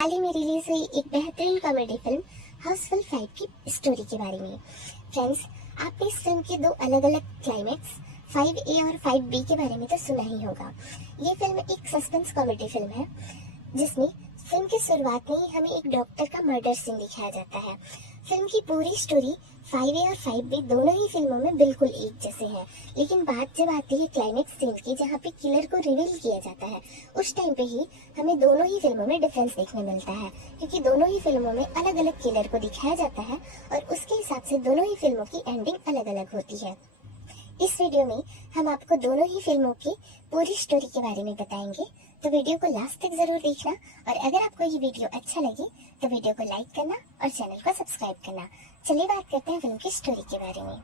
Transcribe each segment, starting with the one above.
हाल ही में रिलीज हुई एक बेहतरीन कॉमेडी फिल्म हाउसफुल 5 की स्टोरी के बारे में। फ्रेंड्स, आपने इस फिल्म के दो अलग अलग क्लाइमेक्स 5A और 5B के बारे में तो सुना ही होगा। ये फिल्म एक सस्पेंस कॉमेडी फिल्म है जिसमें फिल्म की शुरुआत में ही हमें एक डॉक्टर का मर्डर सीन दिखाया जाता है। फिल्म की पूरी स्टोरी 5A और 5B दोनों ही फिल्मों में बिल्कुल एक जैसे है, लेकिन बात जब आती है क्लाइमेक्स सीन की जहाँ पे किलर को रिवील किया जाता है, उस टाइम पे ही हमें दोनों ही फिल्मों में डिफरेंस देखने मिलता है, क्योंकि दोनों ही फिल्मों में अलग अलग किलर को दिखाया जाता है और उसके हिसाब से दोनों ही फिल्मों की एंडिंग अलग अलग होती है। इस वीडियो में हम आपको दोनों ही फिल्मों की पूरी स्टोरी के बारे में बताएंगे, तो वीडियो को लास्ट तक जरूर देखना। और अगर आपको ये वीडियो अच्छा लगे तो वीडियो को लाइक करना और चैनल को सब्सक्राइब करना। चलिए बात करते हैं फिल्म की स्टोरी के बारे में।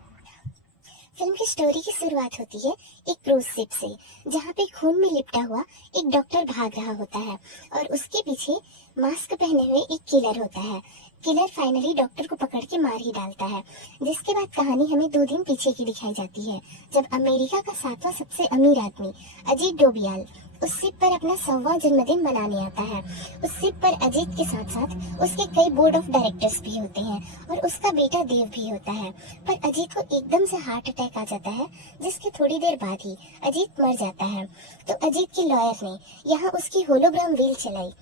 फिल्म की स्टोरी की शुरुआत होती है एक क्रूज शिप से, जहाँ पे खून में लिपटा हुआ एक डॉक्टर भाग रहा होता है और उसके पीछे मास्क पहने हुए एक किलर होता है। किलर फाइनली डॉक्टर को पकड़ के मार ही डालता है, जिसके बाद कहानी हमें 2 दिन पीछे की दिखाई जाती है, जब अमेरिका का 7वां सबसे अमीर आदमी अजीत डोभियाल उस शिप पर अपना 100वां जन्मदिन मनाने आता है। उस शिप पर अजीत के साथ साथ उसके कई बोर्ड ऑफ डायरेक्टर्स भी होते हैं और उसका बेटा देव भी होता है। पर अजीत को एकदम से हार्ट अटैक आ जाता है, जिसके थोड़ी देर बाद ही अजीत मर जाता है। तो अजीत के लॉयर ने यहाँ उसकी होलोग्राम व्हील चलाई,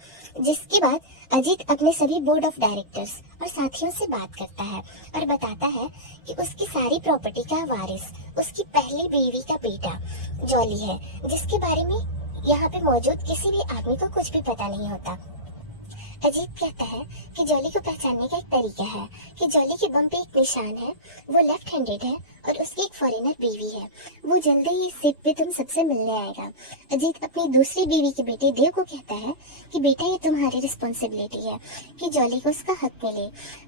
जिसके बाद अजीत अपने सभी बोर्ड ऑफ डायरेक्टर्स और साथियों से बात करता है और बताता है कि उसकी सारी प्रॉपर्टी का वारिस उसकी पहली बीवी का बेटा जॉली है, जिसके बारे में यहाँ पे मौजूद किसी भी आदमी को कुछ भी पता नहीं होता। अजीत कहता है कि जॉली को पहचानने का एक तरीका है कि जॉली के बम पे एक निशान है, वो लेफ्ट हैंडेड है और उसकी एक फॉरेनर बीवी है। वो जल्दी ही शिप पे तुम सबसे मिलने आएगा। अजीत अपनी दूसरी बीवी के बेटे देव को कहता है कि बेटा ये तुम्हारी रिस्पॉन्सिबिलिटी है कि जॉली को उसका हक मिले।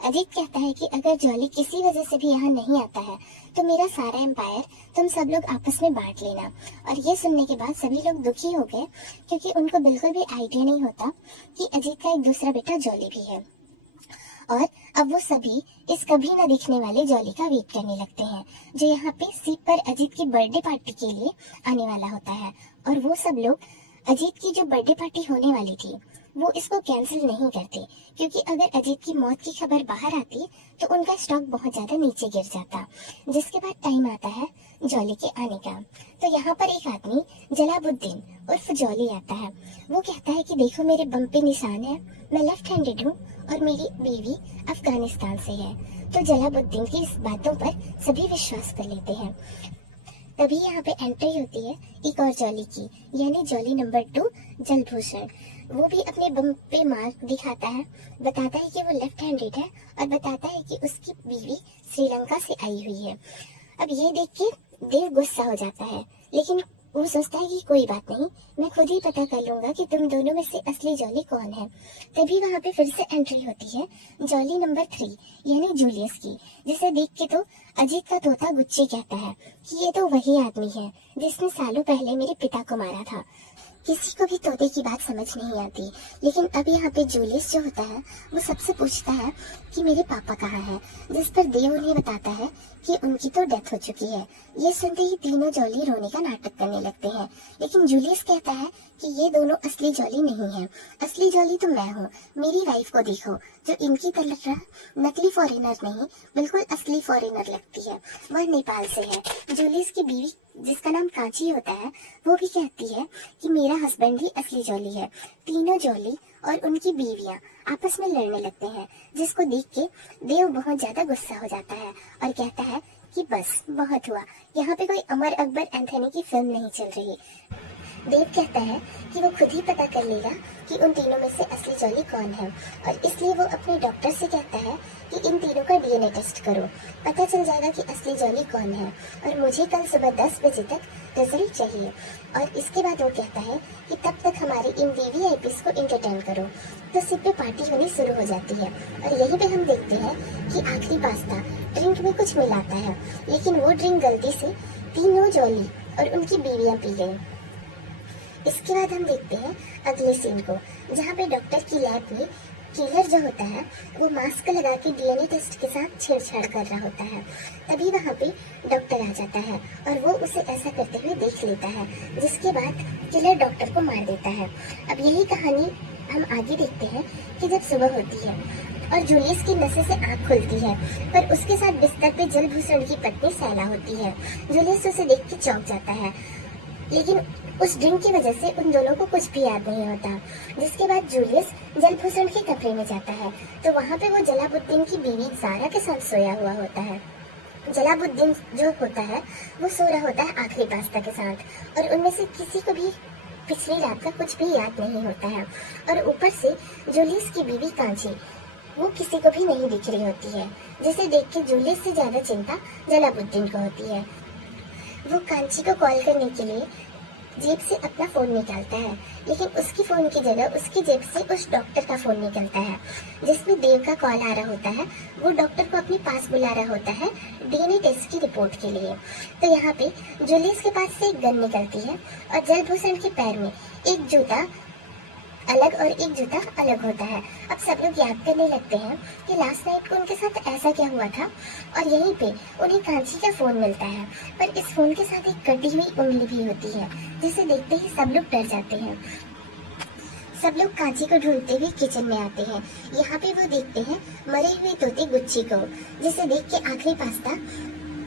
अजीत कहता है कि अगर जॉली किसी वजह से भी यहाँ नहीं आता है तो मेरा सारा एम्पायर तुम सब लोग आपस में बांट लेना। और ये सुनने के बाद सभी लोग दुखी हो गए, क्योंकि उनको बिल्कुल भी आइडिया नहीं होता कि अजीत का एक दूसरा बेटा जॉली भी है। और अब वो सभी इस कभी न दिखने वाले जॉली का वेट करने लगते हैं, जो यहाँ पे शिप पर अजीत की बर्थडे पार्टी के लिए आने वाला होता है। और वो सब लोग अजीत की जो बर्थडे पार्टी होने वाली थी वो इसको कैंसिल नहीं करते, क्योंकि अगर अजीत की मौत की खबर बाहर आती तो उनका स्टॉक बहुत ज्यादा नीचे गिर जाता। जिसके बाद टाइम आता है जॉली के आने का। तो यहाँ पर एक आदमी जलाबुद्दीन उर्फ जॉली आता है। वो कहता है कि देखो मेरे बम पे निशान है, मैं लेफ्ट हैंडेड हूँ और मेरी बीवी अफगानिस्तान से है। तो जलाबुद्दीन की इस बातों पर सभी विश्वास कर लेते हैं। तभी यहाँ पे एंट्री होती है एक और जॉली की, यानी जॉली नंबर 2 जलभूषण। वो भी अपने बम पे मार्क दिखाता है, बताता है कि वो लेफ्ट हैंडेड है और बताता है कि उसकी बीवी श्रीलंका से आई हुई है। अब ये देख के देव गुस्सा हो जाता है, लेकिन वो सोचता है कि कोई बात नहीं, मैं खुद ही पता कर लूंगा कि तुम दोनों में से असली जॉली कौन है। तभी वहाँ पे फिर से एंट्री होती है जॉली नंबर 3 यानी जूलियस की, जिसे देख के तो अजीत का तोता गुच्ची कहता है कि ये तो वही आदमी है जिसने सालों पहले मेरे पिता को मारा था। किसी को भी तोते की बात समझ नहीं आती, लेकिन अब यहाँ पे जूलियस जो होता है वो सबसे पूछता है कि मेरे पापा कहाँ हैं, जिस पर देव उन्हें बताता है कि उनकी तो डेथ हो चुकी है। ये सुनते ही तीनों जॉली रोने का नाटक करने लगते हैं, लेकिन जूलियस कहता है कि ये दोनों असली जॉली नहीं है, असली जॉली तो मैं हूँ। मेरी वाइफ को देखो, जो इनकी तरह नकली फॉरेनर नहीं बिल्कुल असली फॉरेनर लगती है, वह नेपाल से है। जूलियस की बीवी जिसका नाम कांची होता है वो भी कहती है कि मेरा हस्बैंड ही असली जॉली है। तीनों जॉली और उनकी बीवियां आपस में लड़ने लगते हैं, जिसको देख के देव बहुत ज्यादा गुस्सा हो जाता है और कहता है कि बस बहुत हुआ, यहाँ पे कोई अमर अकबर एंथनी की फिल्म नहीं चल रही। देव कहता है कि वो खुद ही पता कर लेगा कि उन तीनों में से असली जॉली कौन है, और इसलिए वो अपने डॉक्टर से कहता है कि इन तीनों का डीएनए टेस्ट करो, पता चल जाएगा कि असली जॉली कौन है, और मुझे कल सुबह 10 बजे तक रिजल्ट चाहिए। और इसके बाद वो कहता है कि तब तक हमारे इन वीवीआईपीज को एंटरटेन करो। तो शिप पे पार्टी होनी शुरू हो जाती है और यहीं पे हम देखते हैं कि आखिरी पास्ता ड्रिंक में कुछ मिलाता है, लेकिन वो ड्रिंक गलती से तीनों जॉली और उनकी बीवियां पी गई। इसके बाद हम देखते हैं अगले सीन को, जहाँ पे डॉक्टर की लैब में किलर जो होता है वो मास्क लगा के डीएनए टेस्ट के साथ छेड़छाड़ कर रहा होता है। तभी वहाँ पे डॉक्टर आ जाता है और वो उसे ऐसा करते हुए देख लेता है, जिसके बाद किलर डॉक्टर को मार देता है। अब यही कहानी हम आगे देखते हैं कि जब सुबह होती है और जूलियस की नसें से आंख खुलती है, पर उसके साथ बिस्तर पे जलभूषण की पत्नी सैला होती है। जूलियस उसे देख के चौंक जाता है, लेकिन उस ड्रिंक की वजह से उन दोनों को कुछ भी याद नहीं होता। जिसके बाद जूलियस जलभूषण के कमरे में जाता है तो वहाँ पे वो जलालुद्दीन की बीवी ज़ारा के साथ सोया हुआ होता है। जलालुद्दीन जो होता है वो सो रहा होता है आखिरी पास्ता के साथ, और उनमें से किसी को भी पिछली रात का कुछ भी याद नहीं होता है। और ऊपर से जूलियस की बीवी कांची वो किसी को भी नहीं दिख रही होती है, जिसे देख के जूलियस से ज्यादा चिंता जलालुद्दीन को होती है। वो कांची को कॉल करने के लिए जेब से अपना फोन निकालता है, लेकिन उसकी फोन की जगह उसकी जेब से उस डॉक्टर का फोन निकलता है, जिसमें देव का कॉल आ रहा होता है। वो डॉक्टर को अपने पास बुला रहा होता है डीएनए टेस्ट की रिपोर्ट के लिए। तो यहाँ पे जूलियस के पास से एक गन निकलती है और जलभूषण के पैर में एक जूता अलग और एक जूता अलग होता है। अब सब लोग याद करने लगते हैं कि लास्ट नाइट को उनके साथ ऐसा क्या हुआ था, और यहीं पे उन्हें कांची का फोन मिलता है, पर इस फोन के साथ एक कटी हुई उंगली भी होती है, जिसे देखते ही सब लोग डर जाते हैं। सब लोग कांची को ढूंढते हुए किचन में आते हैं। यहाँ पे वो देखते हैं मरे हुए तोते गुच्ची को, जिसे देख के आखिरी पास्ता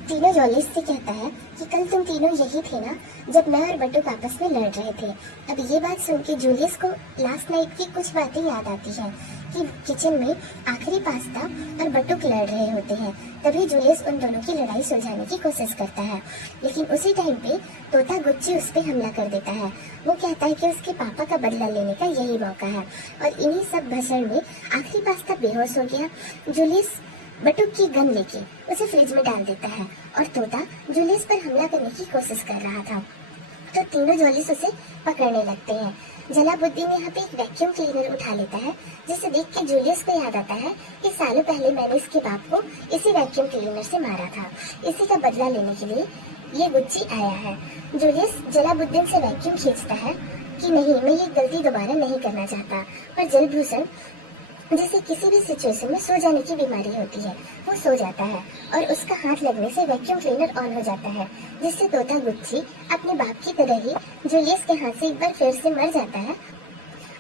तीनों जॉलिस से कहता है कि कल तुम तीनों यही थे ना जब मैं और बटुक आपस में लड़ रहे थे। अब ये बात सुन के जूलियस को लास्ट नाइट की कुछ बातें याद आती हैं कि किचन में आखिरी पास्ता और बटुक लड़ रहे होते हैं। तभी जूलियस उन दोनों की लड़ाई सुलझाने की कोशिश करता है, लेकिन उसी टाइम पे तोता गुच्ची उस पर हमला कर देता है। वो कहता है कि उसके पापा का बदला लेने का यही मौका है, और इन्हीं सब भसड़ में आखिरी पास्ता बेहोश हो गया। जूलियस बटुक की गन लेके उसे फ्रिज में डाल देता है, और तोता जूलियस पर हमला करने की कोशिश कर रहा था। तो तीनों जॉलिस उसे पकड़ने लगते हैं। जलालुद्दीन यहाँ पे एक वैक्यूम क्लीनर उठा लेता है, जिसे देख के जूलियस को याद आता है कि सालों पहले मैंने इसके बाप को इसी वैक्यूम क्लीनर से मारा था। इसी का बदला लेने के लिए ये गुच्ची आया है। जूलियस जलालुद्दीन से वैक्यूम खींचता है कि नहीं, मैं ये गलती दोबारा नहीं करना चाहता, पर जलभूषण जैसे किसी भी सिचुएशन में सो जाने की बीमारी होती है, वो सो जाता है और उसका हाथ लगने से वैक्यूम क्लीनर ऑन हो जाता है, जिससे तोता गुच्ची अपने बाप की तरह ही जूलियस के हाथ से एक बार फिर से मर जाता है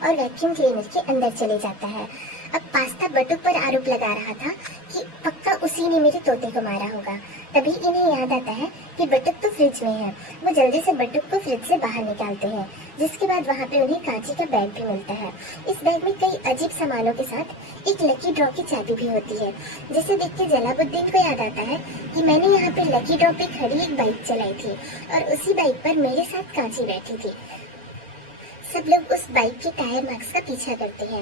और वैक्यूम क्लीनर के अंदर चले जाता है। अब पास्ता बटुक पर आरोप लगा रहा था कि पक्का उसी ने मेरे तोते को मारा होगा। तभी इन्हें याद आता है कि बटुक तो फ्रिज में है। वो जल्दी से बटुक को फ्रिज से बाहर निकालते हैं, जिसके बाद वहाँ पे उन्हें कांची का बैग भी मिलता है। इस बैग में कई अजीब सामानों के साथ एक लकी ड्रॉ की चाबी भी होती है, जिसे देख के जलालुद्दीन को याद आता है कि मैंने यहाँ पे लकी ड्रॉ पे खड़ी एक बाइक चलाई थी और उसी बाइक पर मेरे साथ कांची बैठी थी। सब लोग उस बाइक के टायर मार्क्स का पीछा करते हैं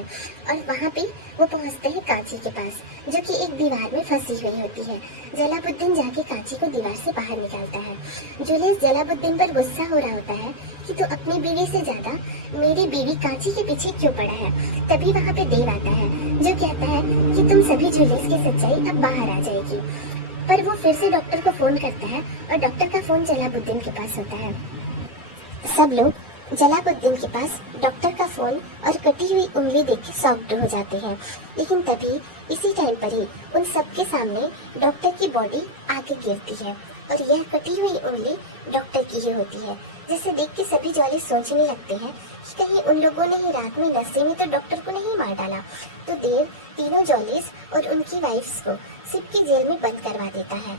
और वहाँ पे वो पहुँचते हैं कांची के पास, जो कि एक दीवार में फंसी हुई होती है। जलालुद्दीन जाके कांची को दीवार से बाहर निकालता है। जूलियस जलालुद्दीन पर गुस्सा हो रहा होता है कि तू अपनी बीवी से ज्यादा मेरी बीवी कांची के पीछे क्यों पड़ा है। तभी वहाँ पे देव आता है, जो कहता है कि तुम सभी जूलियस की सच्चाई अब बाहर आ जाएगी। पर वो फिर से डॉक्टर को फोन करता है और डॉक्टर का फोन जलालुद्दीन के पास होता है। सब लोग जलालुद्दीन के पास डॉक्टर का फोन और कटी हुई उंगली देख के शॉक्ड हो जाते हैं, लेकिन तभी इसी टाइम पर ही उन सबके सामने डॉक्टर की बॉडी आके गिरती है और यह कटी हुई उंगली डॉक्टर की ही होती है, जिसे देख के सभी जॉली सोचने लगते हैं कि कहीं उन लोगों ने ही रात में नशे में तो डॉक्टर को नहीं मार डाला। तो देव तीनों जॉलीज और उनकी वाइफ्स को सिप की जेल में बंद करवा देता है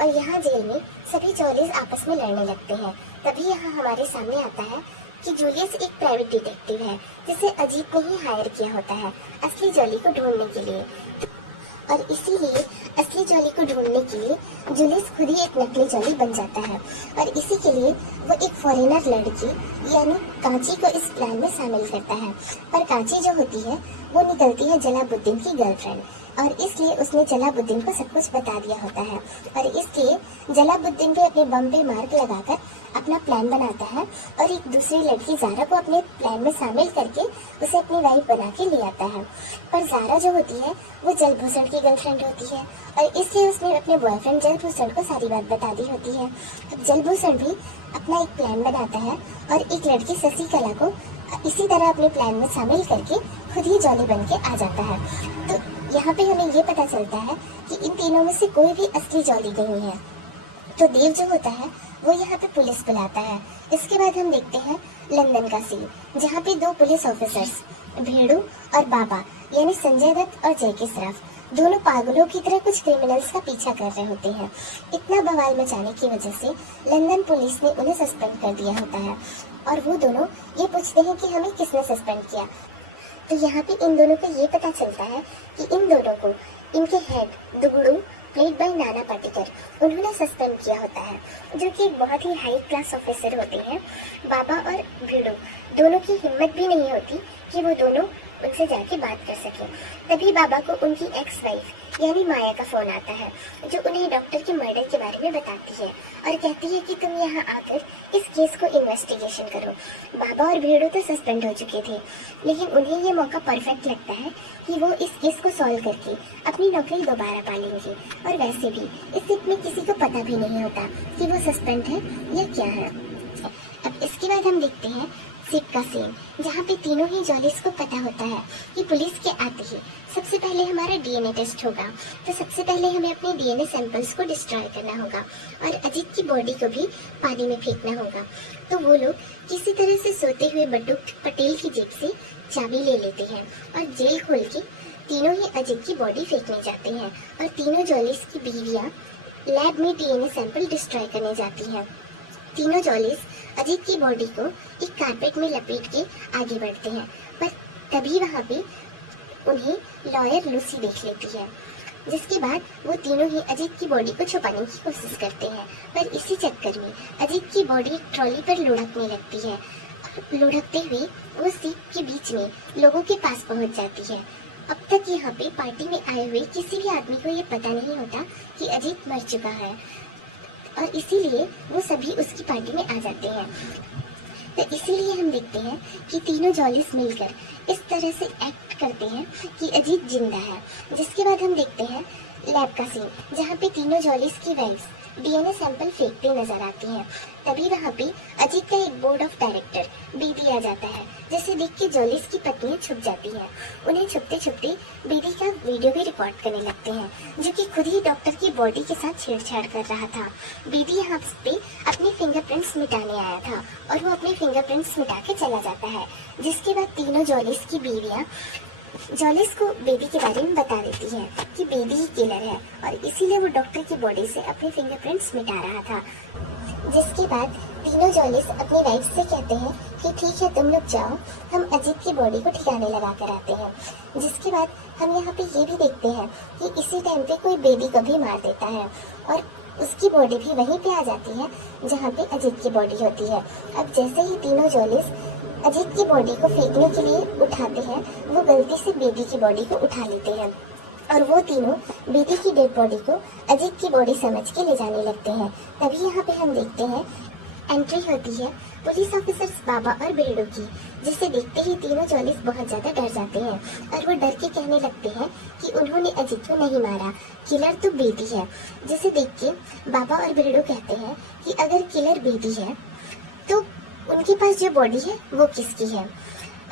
और यहाँ जेल में सभी जॉलीज आपस में लड़ने लगते हैं। तभी यहाँ हमारे सामने आता है कि जूलियस एक प्राइवेट डिटेक्टिव है, जिसे अजीत ने ही हायर किया होता है असली जॉली को ढूंढने के लिए, और इसीलिए असली जॉली को ढूंढने के लिए जूलियस खुद ही एक नकली जॉली बन जाता है और इसी के लिए वो एक फॉरेनर लड़की यानी कांची को इस प्लान में शामिल करता है। पर कांची जो होती है वो निकलती है जलालुद्दीन की गर्लफ्रेंड, और इसलिए उसने जलालुद्दीन को सब कुछ बता दिया होता है और इसलिए जलालुद्दीन भी अपने बम पे मार्क लगाकर अपना प्लान बनाता है और एक दूसरी लड़की ज़ारा को अपने प्लान में शामिल करके उसे अपनी वाइफ बना के ले आता है। पर ज़ारा जो होती है वो जलभूषण की गर्लफ्रेंड होती है और इसलिए उसने अपने बॉयफ्रेंड जलभूषण को सारी बात बता दी होती है। अब जलभूषण भी अपना एक प्लान बनाता है और एक लड़की शशिकला को इसी तरह अपने प्लान में शामिल करके खुद ही जॉली बन के आ जाता है। तो यहाँ पे हमें ये पता चलता है कि इन तीनों में से कोई भी असली जॉली नहीं है। तो देव जो होता है वो यहाँ पे पुलिस बुलाता है। इसके बाद हम देखते हैं लंदन का सीन, जहाँ पे दो पुलिस ऑफिसर्स भेड़ू और बाबा यानी संजय दत्त और जैकी श्रॉफ दोनों पागलों की तरह कुछ क्रिमिनल्स का पीछा कर रहे होते हैं। इतना बवाल मचाने की वजह से लंदन पुलिस ने उन्हें सस्पेंड कर दिया होता है और वो दोनों ये पूछते हैं कि हमें किसने सस्पेंड किया। तो यहाँ पे इन दोनों को ये पता चलता है कि इन दोनों को इनके head दुगड़ू played by Nana Patekar उन्होंने सस्पेंड किया होता है, जो कि एक बहुत ही हाई क्लास ऑफिसर होते हैं। बाबा और भिड़ू दोनों की हिम्मत भी नहीं होती कि वो दोनों उनसे जाके बात कर सके। तभी बाबा को उनकी एक्स वाइफ यानी माया का फोन आता है, जो उन्हें डॉक्टर के मर्डर के बारे में बताती है और कहती है कि तुम यहाँ आकर इस केस को इन्वेस्टिगेशन करो। बाबा और भेड़ू तो सस्पेंड हो चुके थे, लेकिन उन्हें ये मौका परफेक्ट लगता है कि वो इस केस को सॉल्व करके अपनी नौकरी दोबारा पालेंगे। और वैसे भी इस सिप में किसी को पता भी नहीं होता कि वो सस्पेंड है या क्या है। अब इसके बाद हम देखते हैं सिप का सीन, जहाँ पे तीनों ही जॉलीज को पता होता है कि पुलिस के आते ही सबसे पहले हमारा डीएनए टेस्ट होगा। तो सबसे पहले हमें अपने डीएनए सैंपल्स को डिस्ट्रॉय करना होगा और अजीत की बॉडी को भी पानी में फेंकना होगा। तो वो लोग किसी तरह से सोते हुए बटुक पटेल की जेब से चाबी ले लेते हैं और जेल खोल के तीनों ही अजीत की बॉडी फेंकने जाते हैं और तीनों जॉलीज की बीवियां लैब में डीएनए सैंपल डिस्ट्रॉय करने जाती हैं। तीनों जॉलीज अजीत की बॉडी को एक कारपेट में लपेट के आगे बढ़ते हैं, पर तभी वहाँ पे उन्हें लॉयर लूसी देख लेती है, जिसके बाद वो तीनों ही अजीत की बॉडी को छुपाने की कोशिश करते हैं। पर इसी चक्कर में अजीत की बॉडी एक ट्रॉली पर लुढ़कने लगती है। लुढ़कते हुए वो सीट के बीच में लोगों के पास पहुंच जाती है। अब तक यहाँ पे पार्टी में आए हुए किसी भी आदमी को ये पता नहीं होता कि अजीत मर चुका है और इसीलिए वो सभी उसकी पार्टी में आ जाते हैं। तो इसीलिए हम देखते हैं कि तीनों जॉलीज मिलकर इस तरह से एक्ट करते हैं कि अजीत जिंदा है। जिसके बाद हम देखते हैं लैब का सीन, जहाँ पे तीनों जॉलीज की वाइफ्स डीएनए सैंपल फेंकते नजर आती हैं। तभी वहाँ पे अजीत का एक बोर्ड ऑफ डायरेक्टर बेदी आ जाता है, जिसे देख के जॉलीज की पत्नियां छुप जाती हैं। उन्हें छुपते छुपते बेदी का वीडियो भी रिकॉर्ड करने लगते हैं, जो कि खुद ही डॉक्टर की बॉडी के साथ छेड़छाड़ कर रहा था। बेदी यहाँ पे अपने फिंगरप्रिंट्स मिटाने आया था और वो अपने फिंगरप्रिंट्स मिटा के चला जाता है। जिसके बाद तीनों जॉलीज की बीवियां जॉलीज को बेदी के बारे में बता देती है कि बेदी ही किलर है और इसीलिए वो डॉक्टर की बॉडी से अपने फिंगरप्रिंट्स मिटा रहा था। जिसके बाद तीनों जॉलीज अपनी वाइफ से कहते हैं कि ठीक है तुम लोग जाओ, हम अजीत की बॉडी को ठिकाने लगा कर आते हैं। जिसके बाद हम यहाँ पे ये भी देखते हैं कि इसी टाइम पे कोई बेदी को भी मार देता है और उसकी बॉडी भी वहीं पे आ जाती है जहाँ पे अजीत की बॉडी होती है। अब जैसे ही तीनों जॉलीज अजीत की बॉडी को फेंकने के लिए उठाते हैं, वो गलती से बेदी की बॉडी को उठा लेते हैं और वो तीनों बेदी की डेड बॉडी को अजीत की बॉडी समझ के ले जाने लगते हैं। तभी यहाँ पे हम देखते हैं एंट्री होती है पुलिस ऑफिसर्स बाबा और भेड़ू की, जिसे देखते ही तीनों जॉलीज बहुत ज्यादा डर जाते हैं और वो डर के कहने लगते हैं कि उन्होंने अजीत को नहीं मारा, किलर तो बेदी है। जिसे देख के बाबा और भेड़ू कहते हैं कि अगर किलर बेदी है तो उनके पास जो बॉडी है वो किसकी है।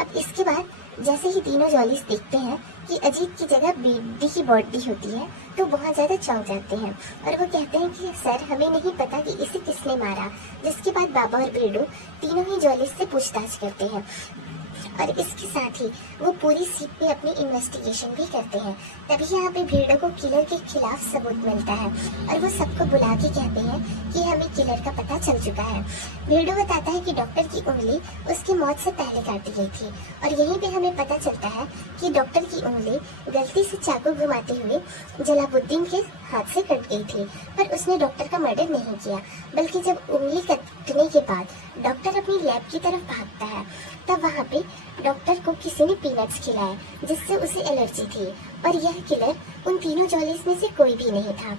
अब इसके बाद जैसे ही तीनों जॉलीज देखते हैं कि अजीत की जगह बेदी की बॉडी होती है, तो बहुत ज्यादा चौंक जाते हैं और वो कहते हैं कि सर हमें नहीं पता कि इसे किसने मारा। जिसके बाद बाबा और भेड़ू तीनों ही जॉलीज से पूछताछ करते हैं और इसके साथ ही वो पूरी सीट पे अपनी इन्वेस्टिगेशन भी करते हैं। तभी यहाँ पे भेड़ों को किलर के खिलाफ सबूत मिलता है और वो सबको बुला के कहते हैं कि हमें किलर का पता चल चुका है। भेड़ों बताता है कि डॉक्टर की उंगली उसकी मौत से पहले काटी गई थी और यहीं पे हमें पता चलता है कि डॉक्टर की उंगली गलती से चाकू घुमाते हुए जलालुद्दीन के हाथ से कट गई थी, पर उसने डॉक्टर का मर्डर नहीं किया, बल्कि जब उंगली कटने के बाद डॉक्टर अपनी लैब की तरफ भागता है तब वहाँ पे डॉक्टर को किसी ने पीनट्स खिलाए जिससे उसे एलर्जी थी और यह किलर उन तीनों जॉलीज में से कोई भी नहीं था।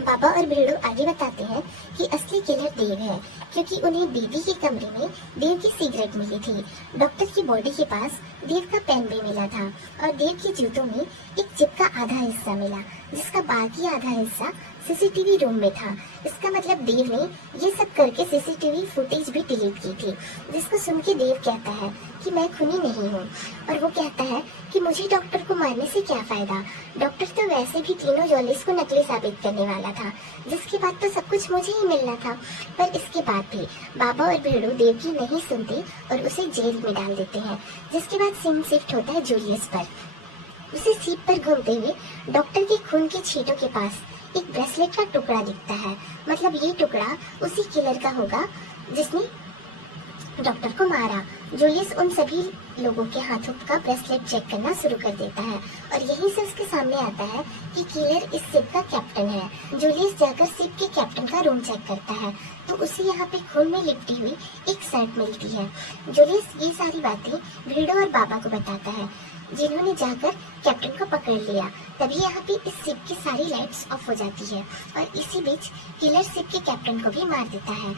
बाबा और भेड़ू आगे बताते हैं कि असली किलर देव है, क्योंकि उन्हें बेदी के कमरे में देव की सिगरेट मिली थी। डॉक्टर की बॉडी के पास देव का पेन भी मिला था और देव के जूतों में एक चिप का आधा हिस्सा मिला, जिसका बाकी आधा हिस्सा सीसीटीवी रूम में था। इसका मतलब देव ने ये सब करके सीसीटीवी फुटेज भी डिलीट की थी, जिसको सुन के देव कहता है कि मैं खूनी नहीं हूँ। और वो कहता है कि मुझे डॉक्टर को मारने से क्या फायदा, डॉक्टर तो वैसे भी तीनों जॉलिस को नकली साबित करने वाला था, जिसके बाद तो सब कुछ मुझे ही मिलना था। पर इसके बाद भी बाबा और भेड़ू देव की नहीं सुनते और उसे जेल में डाल देते हैं, जिसके बाद सीन शिफ्ट होता है जूलियस पर। उसे सीट पर घूमते हुए डॉक्टर के खून के छींटों के पास एक ब्रेसलेट का टुकड़ा दिखता है। मतलब ये टुकड़ा उसी किलर का होगा जिसने डॉक्टर को मारा। जूलियस उन सभी लोगों के हाथों का ब्रेसलेट चेक करना शुरू कर देता है और यहीं से उसके सामने आता है कि किलर इस शिप का कैप्टन है। जूलियस जाकर शिप के कैप्टन का रूम चेक करता है तो उसे यहाँ पे खून में लिपटी हुई एक शर्ट मिलती है। जूलियस ये सारी बातें भेड़ो और बाबा को बताता है, जिन्होंने जाकर कैप्टन को पकड़ लिया। तभी यहाँ पे इस शिप की सारी लाइट्स ऑफ हो जाती है और इसी बीच किलर शिप के कैप्टन को भी मार देता है।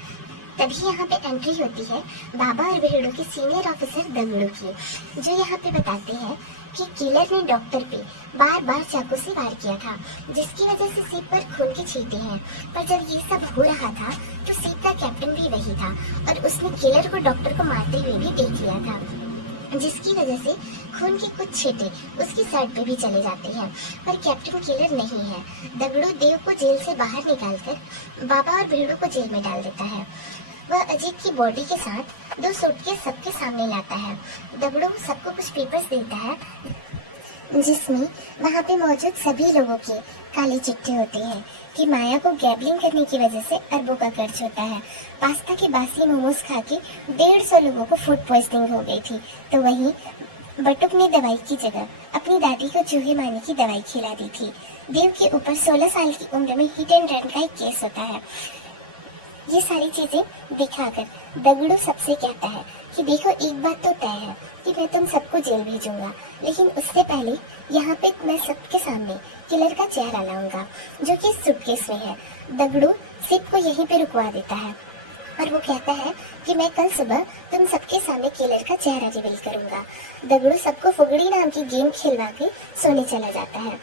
तभी यहाँ पे एंट्री होती है बाबा और भेड़ों के सीनियर ऑफिसर दगड़ू की, जो यहाँ पे बताते हैं कि किलर ने डॉक्टर पे बार बार चाकू से वार किया था, जिसकी वजह से शिप पर खून के छींटे हैं। पर जब ये सब हो रहा था तो शिप का कैप्टन भी वही था और उसने किलर को डॉक्टर को मारते हुए भी देख लिया था, जिसकी वजह से खून के कुछ छींटे उसकी शर्ट पे भी चले जाते हैं। पर कैप्टन किलर नहीं है। दगड़ू देव को जेल से बाहर निकालकर बाबा और भेड़ों को जेल में डाल देता है। वह अजीत की बॉडी के साथ 2 सूटकेस सबके सामने लाता है। दगड़ू सबको कुछ पेपर्स देता है जिसमें वहाँ पे मौजूद सभी लोगों के काले चिट्ठे होते हैं कि माया को गैबलिंग करने की वजह से अरबों का कर्ज होता है। पास्ता के बासी मोमोज खा के 150 लोगों को फूड पॉइजनिंग हो गई थी, तो वहीं बटुक ने दवाई की जगह अपनी दादी को चूहे मारने की दवाई खिला दी थी। देव के ऊपर 16 साल की उम्र में हिट एंड रन का एक केस होता है। ये सारी चीजें दिखाकर दगड़ू सबसे कहता है कि देखो एक बात तो तय है कि मैं तुम सबको जेल भेजूंगा, लेकिन उससे पहले यहाँ पे मैं सबके सामने किलर का चेहरा लाऊंगा जो कि सूटकेस में है। दगड़ू शिप को यहीं पे रुकवा देता है और वो कहता है कि मैं कल सुबह तुम सबके सामने किलर का चेहरा रिवील करूंगा। दगड़ू सबको फुगड़ी नाम की गेम खिलवा के सोने चला जाता है।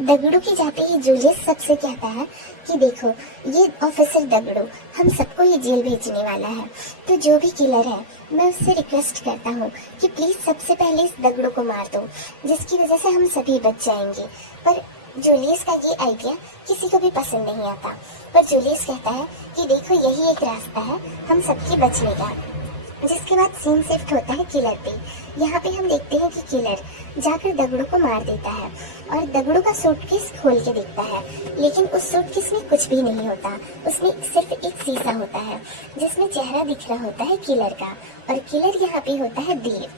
दगड़ू की जाते ही जूलियस सबसे कहता है कि देखो ये ऑफिसर दगड़ू हम सबको ये जेल भेजने वाला है, तो जो भी किलर है मैं उससे रिक्वेस्ट करता हूँ कि प्लीज सबसे पहले इस दगड़ू को मार दो, जिसकी वजह से हम सभी बच जाएंगे। पर जूलियस का ये आइडिया किसी को भी पसंद नहीं आता। पर जूलियस कहता है कि देखो यही एक रास्ता है हम सबके बचने का। जिसके बाद सीन शिफ्ट होता है किलर पे। यहाँ पे हम देखते हैं कि किलर जाकर दगड़ू को मार देता है और दगड़ू का सूटकेस खोल के देखता है, लेकिन उस सूटकेस में कुछ भी नहीं होता। उसमें सिर्फ एक शीशा होता है जिसमें चेहरा दिख रहा होता है किलर का, और किलर यहाँ पे होता है देव।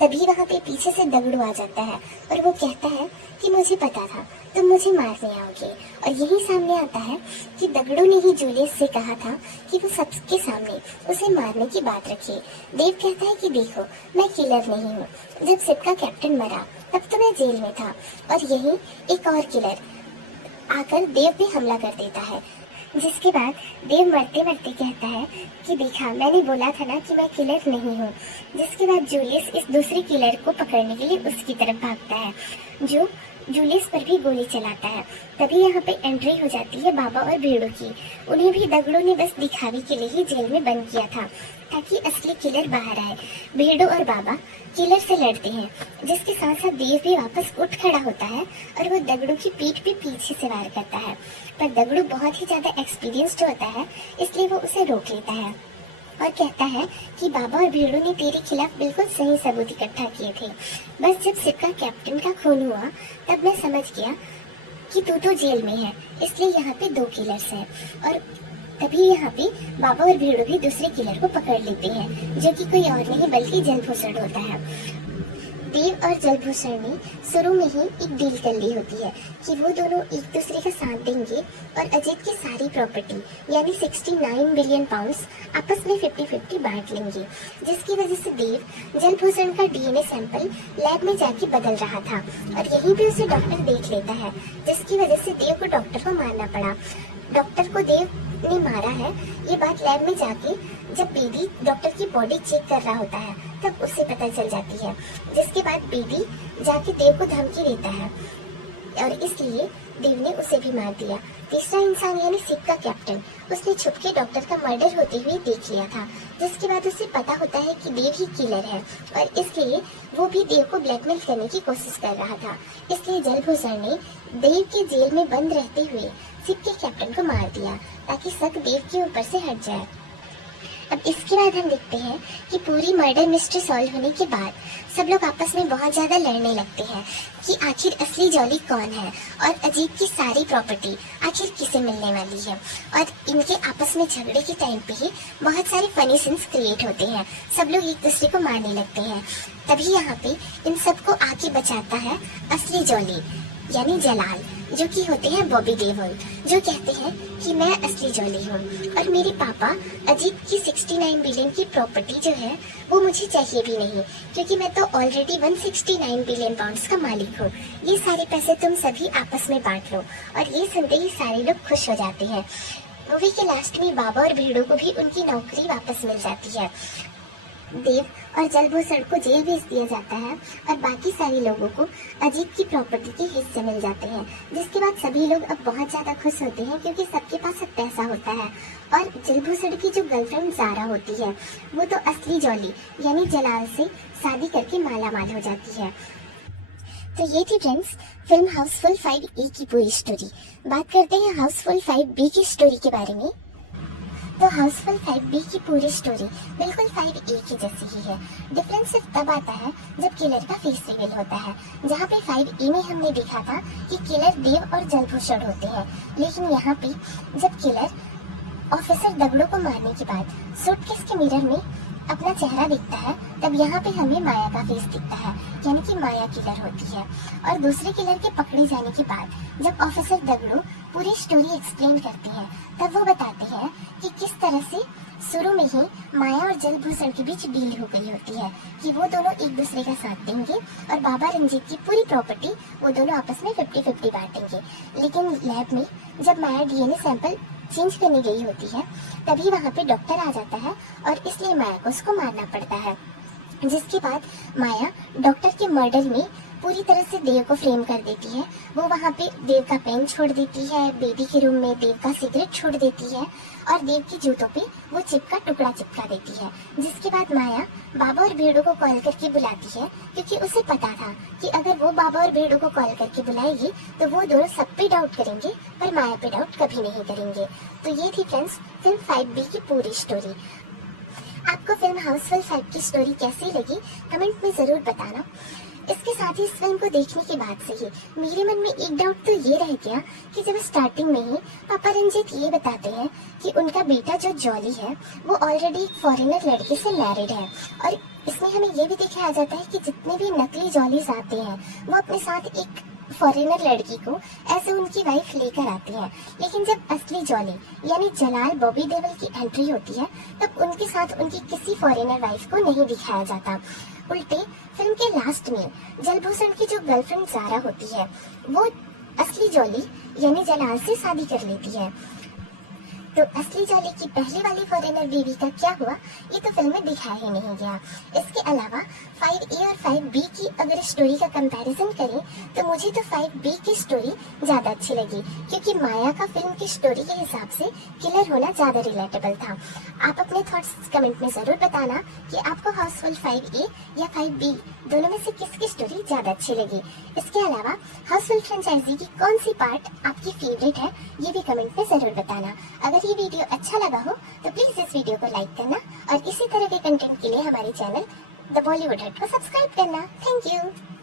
तभी वहाँ पे पीछे से दगड़ू आ जाता है और वो कहता है कि मुझे पता था तुम मुझे मारने आओगे। और यही सामने आता है कि दगड़ू ने ही जूलियस से कहा था कि वो सबके सामने उसे मारने की बात रखे। देव कहता है कि देखो मैं किलर नहीं हूँ, जब शिप का कैप्टन मरा तब तो मैं जेल में था। और यही एक और किलर आकर देव पे हमला कर देता है, जिसके बाद देव मरते मरते कहता है कि देखा मैंने बोला था ना कि मैं किलर नहीं हूँ। जिसके बाद जूलियस इस दूसरे किलर को पकड़ने के लिए उसकी तरफ भागता है, जो जूलियस पर भी गोली चलाता है। तभी यहाँ पे एंट्री हो जाती है बाबा और भेड़ों की। उन्हें भी दगड़ू ने बस दिखावे के लिए ही जेल में बंद किया था ताकि असली किलर बाहर आए। भेड़ों और बाबा किलर से लड़ते हैं, जिसके साथ साथ देव भी वापस उठ खड़ा होता है और वो दगड़ू की पीठ पे पीछे से वार करता है। पर दगड़ू बहुत ही ज्यादा एक्सपीरियंस्ड होता है, इसलिए वो उसे रोक लेता है और कहता है कि बाबा और भेड़ों ने तेरे खिलाफ बिल्कुल सही सबूत इकट्ठा किए थे। बस जब शिप का कैप्टन का खून हुआ तब मैं समझ गया कि तू तो जेल में है, इसलिए यहाँ पे 2 किलर्स हैं। और तभी यहाँ पे बाबा और भेड़ों भी दूसरे किलर को पकड़ लेते हैं, जो कि कोई और नहीं बल्कि जलभूषण होता है। देव और जलभूषण ने शुरू में ही एक डील कर ली होती है कि वो दोनों एक दूसरे का साथ देंगे और अजीत की सारी प्रॉपर्टी यानी 69 बिलियन पाउंड्स आपस में 50-50 बांट लेंगे। जिसकी वजह से देव जलभूषण का डीएनए सैंपल लैब में जाके बदल रहा था और यहीं पे उसे डॉक्टर देख लेता है, जिसकी वजह से देव को डॉक्टर को मारना पड़ा। डॉक्टर को देव ने मारा है ये बात लैब में जाके जब बेदी डॉक्टर की बॉडी चेक कर रहा होता है तब उसे पता चल जाती है। जिसके बाद बेदी जाके देव को धमकी देता है और इसलिए देव ने उसे भी मार दिया। तीसरा इंसान यानी शिप का कैप्टन, उसने छुप के डॉक्टर का मर्डर होते हुए देख लिया था, जिसके बाद उसे पता होता है कि देव ही किलर है और इसलिए वो भी देव को ब्लैकमेल करने की कोशिश कर रहा था। इसलिए जलभूषण ने देव के जेल में बंद रहते हुए शिप के कैप्टन को मार दिया ताकि शक देव के ऊपर से हट जाए। अब इसके बाद हम देखते हैं कि पूरी मर्डर मिस्ट्री सॉल्व होने के बाद सब लोग आपस में बहुत ज्यादा लड़ने लगते हैं कि आखिर असली जॉली कौन है और अजीत की सारी प्रॉपर्टी आखिर किसे मिलने वाली है। और इनके आपस में झगड़े के टाइम पे ही बहुत सारे फनी सीन्स क्रिएट होते हैं, सब लोग एक दूसरे को मारने लगते हैं। तभी यहाँ पे इन सबको आके बचाता है असली जॉली यानी जलाल, जो कि होते हैं बॉबी देओल, जो कहते हैं कि मैं असली जॉली हूँ और मेरे पापा अजीत की 69 बिलियन की प्रॉपर्टी जो है वो मुझे चाहिए भी नहीं, क्योंकि मैं तो ऑलरेडी 169 बिलियन पाउंड्स का मालिक हूँ। ये सारे पैसे तुम सभी आपस में बांट लो। और ये सुनते ही सारे लोग खुश हो जाते हैं। मूवी के लास्ट में बाबा और भेड़ों को भी उनकी नौकरी वापस मिल जाती है। देव और जलभूषण को जेल भेज दिया जाता है और बाकी सारे लोगों को अजीत की प्रॉपर्टी के हिस्से मिल जाते हैं, जिसके बाद सभी लोग अब बहुत ज्यादा खुश होते हैं क्योंकि सबके पास अब पैसा होता है। और जलभूषण की जो गर्लफ्रेंड जारा होती है वो तो असली जॉली यानी जलाल से शादी करके माला माल हो जाती है। तो ये थी फ्रेंड्स फिल्म हाउसफुल 5A की पूरी स्टोरी। बात करते हैं हाउसफुल 5B की स्टोरी के बारे में। तो हाउसफुल 5B की पूरी स्टोरी बिल्कुल 5A की जैसी ही है। डिफरेंस सिर्फ तब आता है जब किलर का फेस रिवील होता है, जहाँ पे 5A में हमने देखा था कि किलर देव और जलभूषण होते हैं, लेकिन यहाँ पे जब किलर ऑफिसर दगड़ों को मारने के बाद सूटकेस के मिरर में अपना चेहरा दिखता है, तब यहाँ पे हमें माया का फेस दिखता है, यानी कि माया किलर होती है। और दूसरे किलर के पकड़े जाने के बाद जब ऑफिसर दगड़ू पूरी स्टोरी एक्सप्लेन करते हैं, तब वो बताते हैं कि किस तरह से शुरू में ही माया और जलभूषण के बीच डील हो गई होती है कि वो दोनों एक दूसरे का साथ देंगे और बाबा रंजीत की पूरी प्रॉपर्टी वो दोनों आपस में 50-50 बांटेंगे। लेकिन लैब में जब माया DNA सैंपल चेंज करने गई होती है, तभी वहाँ पे डॉक्टर आ जाता है और इसलिए माया को उसको मारना पड़ता है, जिसके बाद माया डॉक्टर के मर्डर में पूरी तरह से देव को फ्रेम कर देती है। वो वहाँ पे देव का पेन छोड़ देती है, बेबी के रूम में देव का सिगरेट छोड़ देती है और देव के जूतों पे वो चिप का टुकड़ा चिपका देती है। जिसके बाद माया बाबा और भेड़ों को कॉल करके बुलाती है, क्योंकि उसे पता था कि अगर वो बाबा और भेड़ों को कॉल करके बुलाएगी तो वो दोनों सब पे डाउट करेंगे पर माया पे डाउट कभी नहीं करेंगे। तो ये थी फ्रेंड्स फिल्म 5B की पूरी स्टोरी। आपको फिल्म हाउसफुल 5 की स्टोरी कैसी लगी कमेंट में जरूर बताना। इसके साथ ही इस फिल्म को देखने के बाद से ही मेरे मन में एक डाउट तो ये रह गया कि जब स्टार्टिंग में ही पापा रंजीत ये बताते हैं कि उनका बेटा जो जॉली है वो ऑलरेडी एक फॉरेनर लड़के से मैरिड है, और इसमें हमें ये भी दिखाया जाता है कि जितने भी नकली जॉलीज आते हैं वो अपने साथ एक फॉरेनर लड़की को ऐसे उनकी वाइफ लेकर आते हैं। लेकिन जब असली जॉली यानी जलाल बॉबी देओल की एंट्री होती है, तब उनके साथ उनकी किसी फॉरेनर वाइफ को नहीं दिखाया जाता। उल्टे फिल्म के लास्ट में जलभूषण की जो गर्लफ्रेंड जारा होती है वो असली जॉली यानी जलाल से शादी कर लेती है। तो असली जॉली की पहली वाली फॉरेनर बीवी का क्या हुआ ये तो फिल्म में दिखाया ही नहीं गया। इसके अलावा 5A और 5B की अगर स्टोरी का कंपैरिजन करें तो मुझे तो 5B की स्टोरी ज्यादा अच्छी लगी, क्योंकि माया का फिल्म की स्टोरी के हिसाब से किलर होना ज्यादा रिलेटेबल था। आप अपने थॉट्स कमेंट में जरूर बताना कि आपको हाउसफुल 5A या 5B दोनों में से किसकी स्टोरी ज्यादा अच्छी लगी। इसके अलावा हाउसफुल फ्रेंचाइजी की कौन सी पार्ट आपकी फेवरेट है ये भी कमेंट में जरूर बताना। अगर ये वीडियो अच्छा लगा हो तो प्लीज इस वीडियो को लाइक करना और इसी तरह के कंटेंट के लिए हमारे चैनल द बॉलीवुड हट को सब्सक्राइब करना। Thank you.